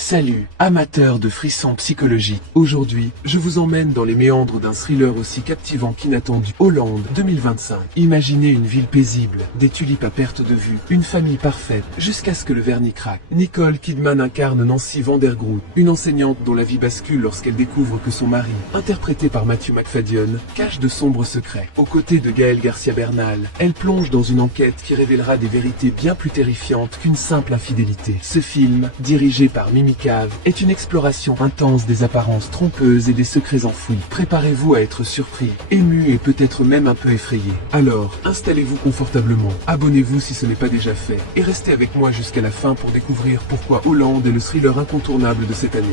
Salut, amateurs de frissons psychologiques. Aujourd'hui, je vous emmène dans les méandres d'un thriller aussi captivant qu'inattendu. Hollande, 2025. Imaginez une ville paisible, des tulipes à perte de vue, une famille parfaite, jusqu'à ce que le vernis craque. Nicole Kidman incarne Nancy van der Groot, une enseignante dont la vie bascule lorsqu'elle découvre que son mari, interprété par Matthew Macfadyen, cache de sombres secrets. Aux côtés de Gaël Garcia Bernal, elle plonge dans une enquête qui révélera des vérités bien plus terrifiantes qu'une simple infidélité. Ce film, dirigé par Mimi Cave, est une exploration intense des apparences trompeuses et des secrets enfouis. Préparez-vous à être surpris, ému et peut-être même un peu effrayé. Alors, installez-vous confortablement, abonnez-vous si ce n'est pas déjà fait, et restez avec moi jusqu'à la fin pour découvrir pourquoi Hollande est le thriller incontournable de cette année.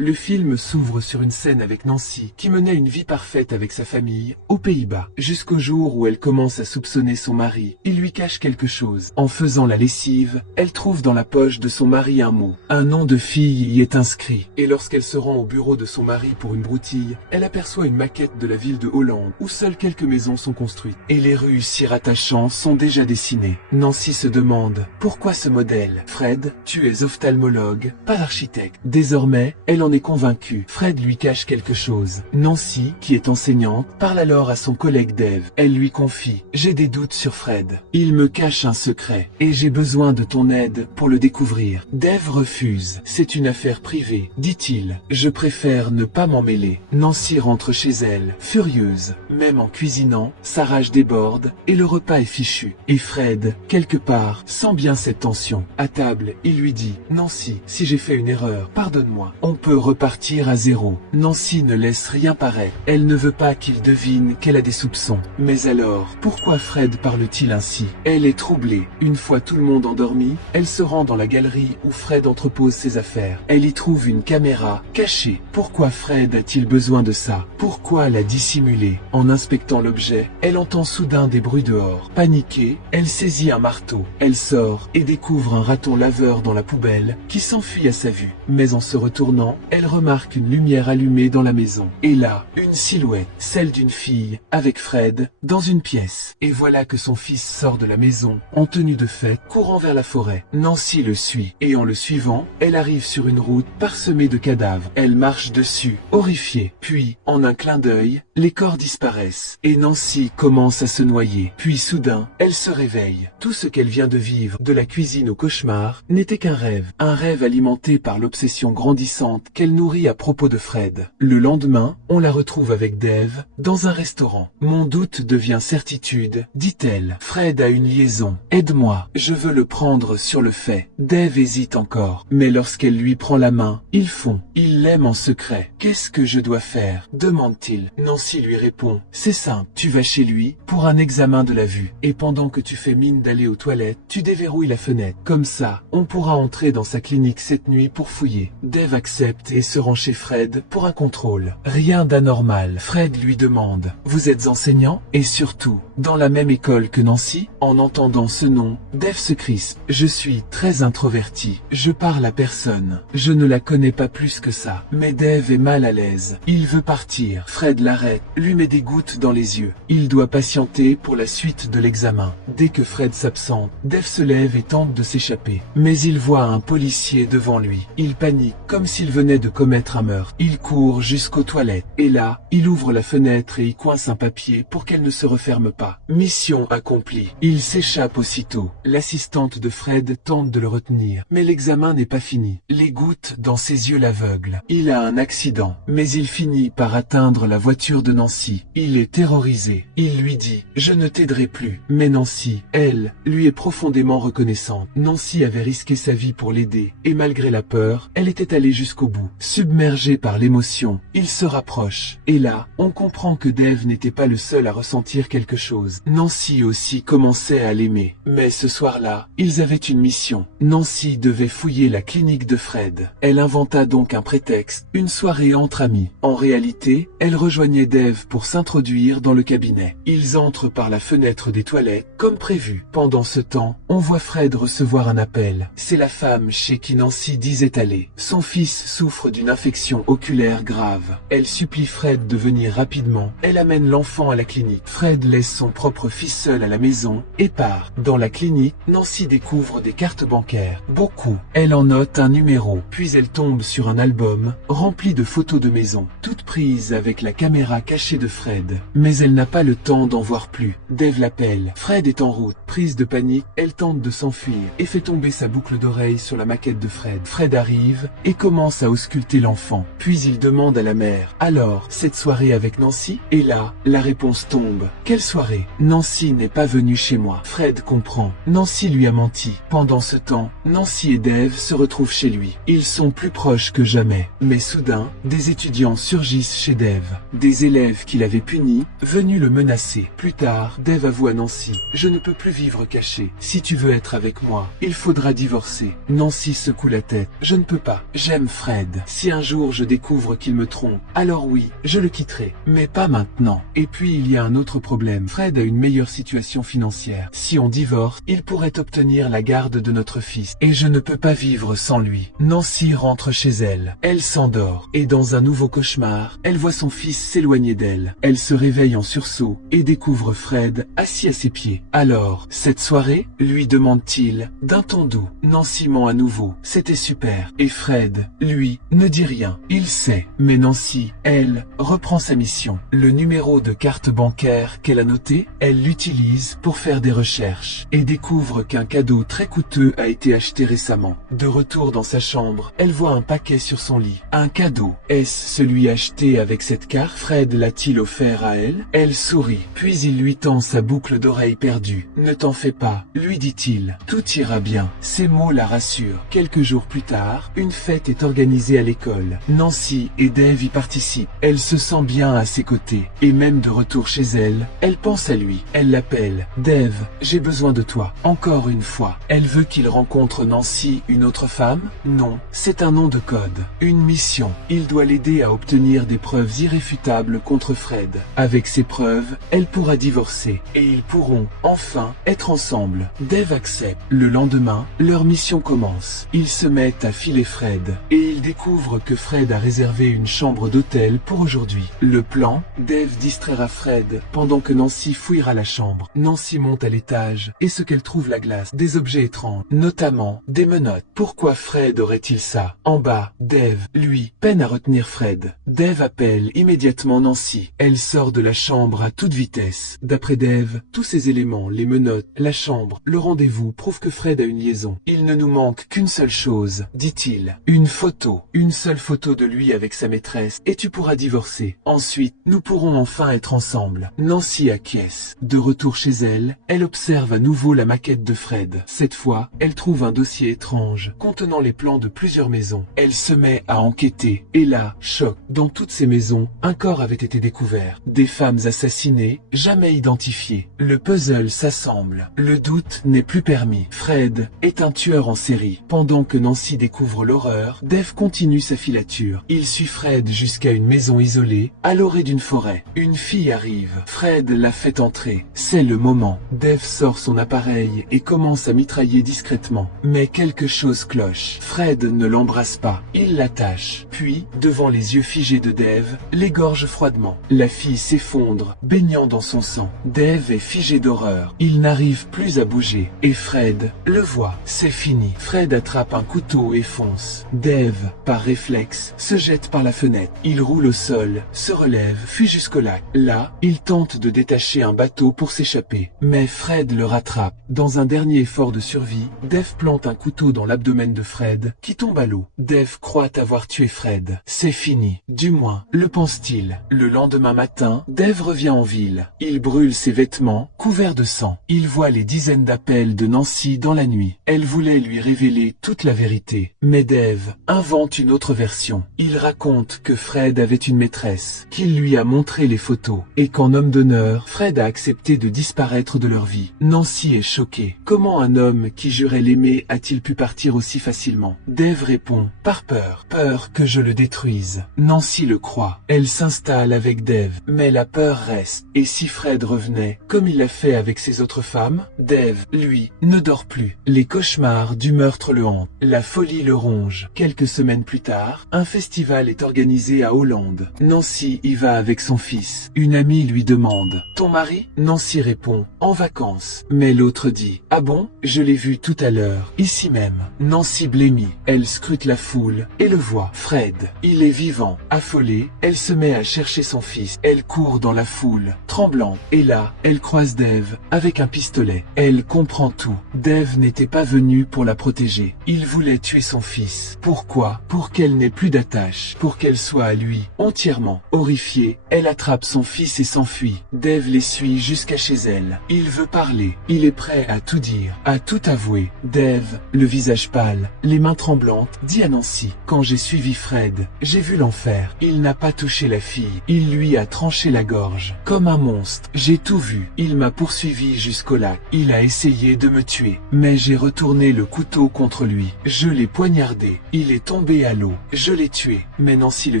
Le film s'ouvre sur une scène avec Nancy, qui menait une vie parfaite avec sa famille, aux Pays-Bas, jusqu'au jour où elle commence à soupçonner son mari. Il lui cache quelque chose. En faisant la lessive, elle trouve dans la poche de son mari un mot. Un nom de fille y est inscrit. Et lorsqu'elle se rend au bureau de son mari pour une broutille, elle aperçoit une maquette de la ville de Hollande, où seules quelques maisons sont construites. Et les rues s'y rattachant sont déjà dessinées. Nancy se demande, pourquoi ce modèle? Fred, tu es ophtalmologue, pas architecte. Désormais, elle en est convaincue. Fred lui cache quelque chose. Nancy, qui est enseignante, parle alors à son collègue Dave. Elle lui confie, j'ai des doutes sur Fred. Il me cache un secret, et j'ai besoin de ton aide pour le découvrir. Dave refuse. C'est une affaire privée, dit-il. Je préfère ne pas m'en mêler. Nancy rentre chez elle, furieuse. Même en cuisinant, sa rage déborde, et le repas est fichu. Et Fred, quelque part, sent bien cette tension. À table, il lui dit, Nancy, si j'ai fait une erreur, pardonne-moi. On peut repartir à zéro. Nancy ne laisse rien paraître. Elle ne veut pas qu'il devine qu'elle a des soupçons. Mais alors, pourquoi Fred parle-t-il ainsi? Elle est troublée. Une fois tout le monde endormi, elle se rend dans la galerie où Fred entrepose ses affaires. Elle y trouve une caméra cachée. Pourquoi Fred a-t-il besoin de ça? Pourquoi la dissimuler? En inspectant l'objet, elle entend soudain des bruits dehors. Paniquée, elle saisit un marteau. Elle sort et découvre un raton laveur dans la poubelle qui s'enfuit à sa vue. Mais en se retournant, elle remarque une lumière allumée dans la maison. Et là, une silhouette, celle d'une fille, avec Fred, dans une pièce. Et voilà que son fils sort de la maison, en tenue de fête, courant vers la forêt. Nancy le suit, et en le suivant, elle arrive sur une route parsemée de cadavres. Elle marche dessus, horrifiée. Puis, en un clin d'œil, les corps disparaissent, et Nancy commence à se noyer. Puis soudain, elle se réveille. Tout ce qu'elle vient de vivre, de la cuisine au cauchemar, n'était qu'un rêve. Un rêve alimenté par l'obsession grandissante qu'elle nourrit à propos de Fred. Le lendemain, on la retrouve avec Dave, dans un restaurant. Mon doute devient certitude, dit-elle. Fred a une liaison. Aide-moi, je veux le prendre sur le fait. Dave hésite encore. Mais lorsqu'elle lui prend la main, ils font. Il l'aime en secret. Qu'est-ce que je dois faire? Demande-t-il. Nancy lui répond. C'est simple, tu vas chez lui, pour un examen de la vue. Et pendant que tu fais mine d'aller aux toilettes, tu déverrouilles la fenêtre. Comme ça, on pourra entrer dans sa clinique cette nuit pour fouiller. Dave accepte et se rend chez Fred pour un contrôle. Rien d'anormal. Fred lui demande, vous êtes enseignant? Et surtout, dans la même école que Nancy? En entendant ce nom, Dave se crispe. Je suis très introverti. Je parle à personne. Je ne la connais pas plus que ça. Mais Dave est mal à l'aise. Il veut partir. Fred l'arrête, lui met des gouttes dans les yeux. Il doit patienter pour la suite de l'examen. Dès que Fred s'absente, Dave se lève et tente de s'échapper. Mais il voit un policier devant lui. Il panique, comme s'il venait de commettre un meurtre. Il court jusqu'aux toilettes. Et là, il ouvre la fenêtre et y coince un papier pour qu'elle ne se referme pas. Mission accomplie. Il s'échappe aussitôt. L'assistante de Fred tente de le retenir. Mais l'examen n'est pas fini. Les gouttes dans ses yeux l'aveuglent. Il a un accident. Mais il finit par atteindre la voiture de Nancy. Il est terrorisé. Il lui dit, je ne t'aiderai plus. Mais Nancy, elle, lui est profondément reconnaissante. Nancy avait risqué sa vie pour l'aider. Et malgré la peur, elle était allée jusqu'au bout. Submergé par l'émotion, il se rapproche. Et là, on comprend que Dave n'était pas le seul à ressentir quelque chose. Nancy aussi commençait à l'aimer. Mais ce soir-là, ils avaient une mission. Nancy devait fouiller la clinique de Fred. Elle inventa donc un prétexte, une soirée entre amis. En réalité, elle rejoignait Dave pour s'introduire dans le cabinet. Ils entrent par la fenêtre des toilettes, comme prévu. Pendant ce temps, on voit Fred recevoir un appel. C'est la femme chez qui Nancy disait aller. Son fils souffre d'une infection oculaire grave. Elle supplie Fred de venir rapidement. Elle amène l'enfant à la clinique. Fred laisse son propre fils seul à la maison et part. Dans la clinique, Nancy découvre des cartes bancaires. Beaucoup. Elle en note un numéro. Puis elle tombe sur un album rempli de photos de maison, toutes prises avec la caméra cachée de Fred. Mais elle n'a pas le temps d'en voir plus. Dave l'appelle. Fred est en route. Prise de panique, elle tente de s'enfuir et fait tomber sa boucle d'oreille sur la maquette de Fred. Fred arrive et commence à ausculter l'enfant. Puis il demande à la mère: alors, cette soirée avec Nancy? Et là, la réponse tombe. Quelle soirée? Nancy n'est pas venue chez moi. Fred comprend. Nancy lui a menti. Pendant ce temps, Nancy et Dave se retrouvent chez lui. Ils sont plus proches que jamais. Mais soudain, des étudiants surgissent chez Dave. Des élèves qu'il avait punis, venus le menacer. Plus tard, Dave avoue à Nancy: je ne peux plus vivre caché. Si tu veux être avec moi, il faudra divorcer. Nancy secoue la tête. Je ne peux pas. J'aime Fred. Si un jour je découvre qu'il me trompe, alors oui, je le quitterai. Mais pas maintenant. Et puis il y a un autre problème. Fred a une meilleure situation financière. Si on divorce, il pourrait obtenir la garde de notre fils. Et je ne peux pas vivre sans lui. Nancy rentre chez elle. Elle s'endort. Et dans un nouveau cauchemar, elle voit son fils s'éloigner d'elle. Elle se réveille en sursaut et découvre Fred assis à ses pieds. Alors, cette soirée, lui demande-t-il, d'un ton doux. Nancy ment à nouveau. C'était super. Et Fred, lui, ne dit rien. Il sait. Mais Nancy, elle, reprend sa mission. Le numéro de carte bancaire qu'elle a noté, elle l'utilise pour faire des recherches et découvre qu'un cadeau très coûteux a été acheté récemment. De retour dans sa chambre, elle voit un paquet sur son lit. Un cadeau. Est-ce celui acheté avec cette carte? Fred l'a-t-il offert à elle? Elle sourit. Puis il lui tend sa boucle d'oreille perdue. Ne t'en fais pas, lui dit-il. Tout ira bien. Ces mots la rassurent. Quelques jours plus tard, une fête est organisée à l'école. Nancy et Dave y participent. Elle se sent bien à ses côtés. Et même de retour chez elle, elle pense à lui. Elle l'appelle. Dave, j'ai besoin de toi. Encore une fois. Elle veut qu'il rencontre Nancy, une autre femme? Non, c'est un nom de code. Une mission. Il doit l'aider à obtenir des preuves irréfutables contre Fred. Avec ces preuves, elle pourra divorcer. Et ils pourront, enfin, être ensemble. Dave accepte. Le lendemain, leur mission commence. Ils se mettent à filer Fred. Et ils découvrent que Fred a réservé une chambre d'hôtel pour aujourd'hui. Le plan, Dave distraira Fred pendant que Nancy fouillera la chambre. Nancy monte à l'étage et ce qu'elle trouve la glace. Des objets étranges, notamment des menottes. Pourquoi Fred aurait-il ça? En bas, Dave, lui, peine à retenir Fred. Dave appelle immédiatement Nancy. Elle sort de la chambre à toute vitesse. D'après Dave, tous ces éléments, les menottes, la chambre, le rendez-vous, prouvent que Fred a une liaison. Il ne nous manque qu'une seule chose, dit-il. Une photo. Une seule photo de lui avec sa maîtresse et tu pourras divorcer. Ensuite, nous pourrons enfin être ensemble. Nancy acquiesce. De retour chez elle, elle observe à nouveau la maquette de Fred. Cette fois, elle trouve un dossier étrange contenant les plans de plusieurs maisons. Elle se met à enquêter. Et là, choc. Dans toutes ces maisons, un corps avait été découvert. Des femmes assassinées, jamais identifiées. Le puzzle s'assemble. Le doute n'est plus permis. Fred est un tueur en série. Pendant que Nancy découvre l'horreur, Dave continue sa filature. Il suit Fred jusqu'à une maison isolée, à l'orée d'une forêt. Une fille arrive. Fred la fait entrer. C'est le moment. Dave sort son appareil et commence à mitrailler discrètement. Mais quelque chose cloche. Fred ne l'embrasse pas. Il l'attache. Puis, devant les yeux figés de Dave, l'égorge froidement. La fille s'effondre, baignant dans son sang. Dave est figé d'horreur. Il n'arrive plus à bouger. Et Fred le voit. C'est fini. Fred attrape un couteau et fonce. Dave, par réflexe, se jette par la fenêtre. Il roule au sol, se relève, fuit jusqu'au lac. Là, il tente de détacher un bateau pour s'échapper. Mais Fred le rattrape. Dans un dernier effort de survie, Dave plante un couteau dans l'abdomen de Fred, qui tombe à l'eau. Dave croit avoir tué Fred. C'est fini. Du moins, le pense-t-il. Le lendemain matin, Dave revient en ville. Il brûle ses vêtements, couverts de sang. Il voit les dizaines d'appels de Nancy dans la nuit. Elle voulait lui révéler toute la vérité. Mais Dave invente une autre version. Il raconte que Fred avait une maîtresse, qu'il lui a montré les photos, et qu'en homme d'honneur, Fred a accepté de disparaître de leur vie. Nancy est choquée. Comment un homme qui jurait l'aimer a-t-il pu partir aussi facilement? Dave répond, par peur. Peur que je le détruise. Nancy le croit. Elle s'installe fatale avec Dave. Mais la peur reste. Et si Fred revenait, comme il l'a fait avec ses autres femmes? Dave, lui, ne dort plus. Les cauchemars du meurtre le hantent. La folie le ronge. Quelques semaines plus tard, un festival est organisé à Hollande. Nancy y va avec son fils. Une amie lui demande « Ton mari ?» Nancy répond « En vacances ». Mais l'autre dit « Ah bon? Je l'ai vu tout à l'heure, ici même ». Nancy blêmit. Elle scrute la foule et le voit. Fred, il est vivant. Affolée, elle se met à chercher son fils. Elle court dans la foule, tremblante. Et là, elle croise Dave avec un pistolet. Elle comprend tout. Dave n'était pas venu pour la protéger. Il voulait tuer son fils. Pourquoi? Pour qu'elle n'ait plus d'attache. Pour qu'elle soit à lui, entièrement. Horrifiée, elle attrape son fils et s'enfuit. Dave les suit jusqu'à chez elle. Il veut parler. Il est prêt à tout dire, à tout avouer. Dave, le visage pâle, les mains tremblantes, dit à Nancy « Quand j'ai suivi Fred, j'ai vu l'enfer. Il n'a pas touché la fille. Il lui a tranché la gorge. Comme un monstre. J'ai tout vu. Il m'a poursuivi jusqu'au lac. Il a essayé de me tuer. Mais j'ai retourné le couteau contre lui. Je l'ai poignardé. Il est tombé à l'eau. Je l'ai tué. » Mais Nancy le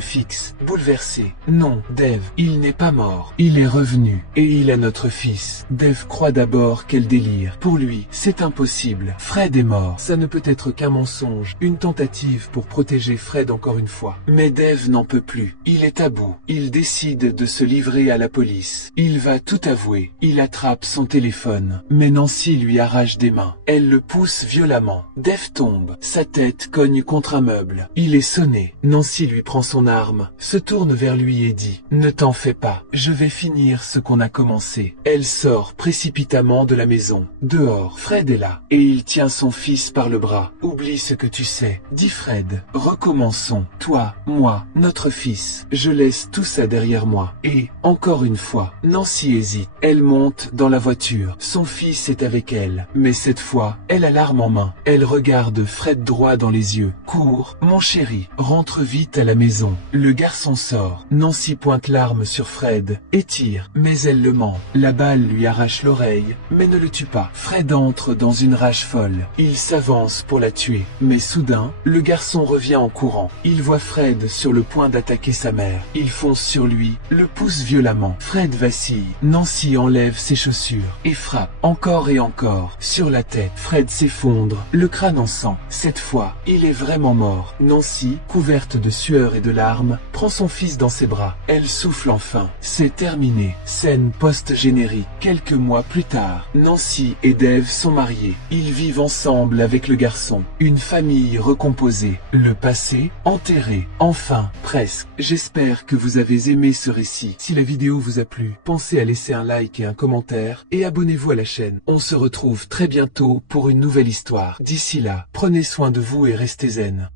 fixe, bouleversée. « Non, Dave, il n'est pas mort. Il est revenu. Et il a notre fils. » Dave croit d'abord qu'elle délire. Pour lui, c'est impossible. Fred est mort. Ça ne peut être qu'un mensonge. Une tentative pour protéger Fred encore une fois. Mais Dave n'en peut plus. Il est à bout. Il décide de se livrer à la police. Il va tout avouer. Il attrape son téléphone. Mais Nancy lui arrache des mains. Elle le pousse violemment. Dave tombe. Sa tête cogne contre un meuble. Il est sonné. Nancy lui prend son arme, se tourne vers lui et dit « Ne t'en fais pas. Je vais finir ce qu'on a commencé. » Elle sort précipitamment de la maison. Dehors, Fred est là. Et il tient son fils par le bras. « Oublie ce que tu sais, » dit Fred. « Recommençons. Toi, moi, notre fils. Je laisse tout ça derrière moi. » Et, encore une fois, Nancy hésite. Elle monte dans la voiture. Son fils est avec elle. Mais cette fois, elle a l'arme en main. Elle regarde Fred droit dans les yeux. « Cours, mon chéri. Rentre vite à la maison. » Le garçon sort. Nancy pointe l'arme sur Fred et tire. Mais elle le ment. La balle lui arrache l'oreille, mais ne le tue pas. Fred entre dans une rage folle. Il s'avance pour la tuer. Mais soudain, le garçon revient en courant. Il voit Fred sur le point d'attaquer sa mère. Il fonce sur lui, le pousse violemment. Fred vacille. Nancy enlève ses chaussures et frappe encore et encore sur la tête. Fred s'effondre, le crâne en sang. Cette fois, il est vraiment mort. Nancy, couverte de sueur et de larmes, prend son fils dans ses bras. Elle souffle enfin. C'est terminé. Scène post-générique. Quelques mois plus tard, Nancy et Dave sont mariés. Ils vivent ensemble avec le garçon. Une famille recomposée. Le passé enterré. Enfin, presque. J'espère que vous avez aimé ce récit. Si la vidéo vous a plu, pensez à laisser un like et un commentaire et abonnez-vous à la chaîne. On se retrouve très bientôt pour une nouvelle histoire. D'ici là, prenez soin de vous et restez zen.